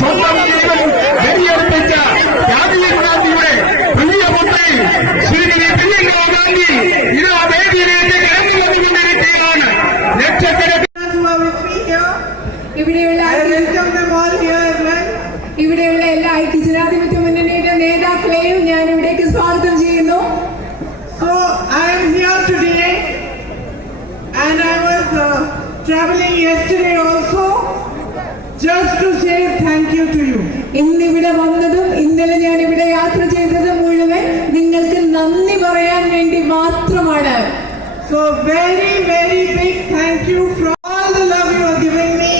സ്വന്തം ജീവൻ ബലിയർപ്പിച്ച രാജീവ് ഗാന്ധിയുടെ പ്രിയപുത്രി ശ്രീമതി പ്രിയങ്ക ഗാന്ധി ഇതാ വേദിയിലേക്ക് കടന്നു വന്നുകൊണ്ടിരിക്കുകയാണ്. ലക്ഷക്കണക്കിന് ഇവിടെയുള്ള എല്ലാ ഐക്യജനാധിപത്യ മുന്നണിയുടെ നേതാക്കളെയും ഞാൻ ഇവിടേക്ക് സ്വാഗതം ചെയ്യുന്നു. So I am here today and I was traveling yesterday also just to say thank you to you. ഇന്നിവിടെ വന്നതും ഇന്നലെ ഞാൻ ഇവിടെ യാത്ര ചെയ്തതും മുഴുവൻ നിങ്ങൾക്ക് നന്ദി പറയാൻ വേണ്ടി മാത്രമാണ്. So very very big thank you for all the love you are giving me,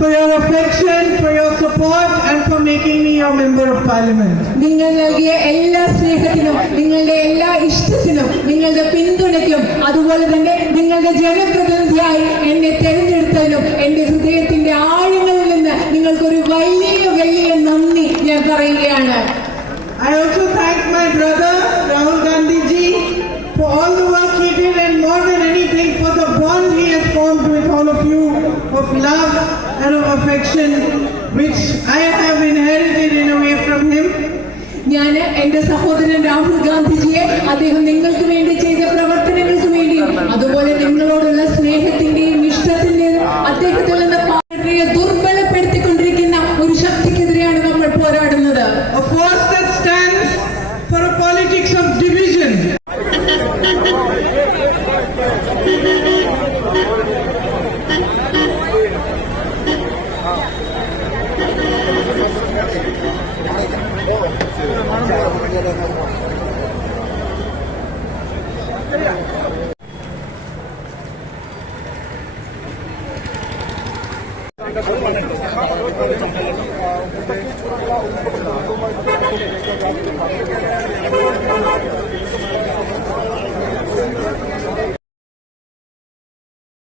for your affection, for your support and for making me your member of parliament. നിങ്ങൾ നൽകിയ എല്ലാ സ്നേഹത്തിനും നിങ്ങളുടെ എല്ലാ ഇഷ്ടത്തിനും നിങ്ങളുടെ പിന്തുണയ്ക്കും അതുപോലെ തന്നെ നിങ്ങളുടെ ജനപ്രതിനിധിയായി എന്നെ തെരഞ്ഞെടുത്തതിനും എന്റെ ഹൃദയത്തിന്റെ ആഴങ്ങളിൽ നിന്ന് നിങ്ങൾക്കൊരു വലിയ വലിയ നന്ദി ഞാൻ പറയുകയാണ്. I also thank my brother Rahul Gandhi ji for all the work he did and more than anything for the bond he has formed with all of you of love and of affection which I have inherited in a way from him. ഞാൻ എന്റെ സഹോദരൻ രാഹുൽ ഗാന്ധിജിയെ അദ്ദേഹം നിങ്ങൾക്ക് വേണ്ടി ചെയ്ത പ്രവർത്തനങ്ങൾക്ക് വേണ്ടിയും അതുപോലെ നിങ്ങളോടുള്ള സ്നേഹത്തിന്റെയും ഇഷ്ടത്തിന്റെയും അദ്ദേഹത്തിൽ നിന്ന് പാർട്ടിയെ ദുർബലപ്പെടുത്തിക്കൊണ്ടിരിക്കുന്ന ഒരു ശക്തിക്കെതിരെയാണ് നമ്മൾ പോരാടുന്നത്. A force that stands for a politics of division.